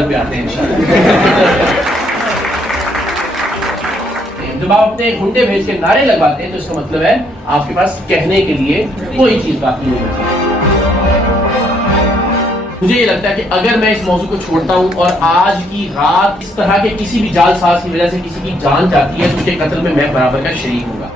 Colour पे आते हैं इंशाल्लाह। जब आप अपने घंटे भेज के नारे लगवाते हैं तो इसका मतलब है आपके पास कहने के लिए कोई चीज बाकी नहीं होती। मुझे ये लगता है कि अगर मैं इस मौजू को छोड़ता हूं और आज की रात इस तरह के किसी भी जालसाज की वजह से किसी की जान जाती है तो उसके कत्ल में मैं बराबर का शरीक हूंगा।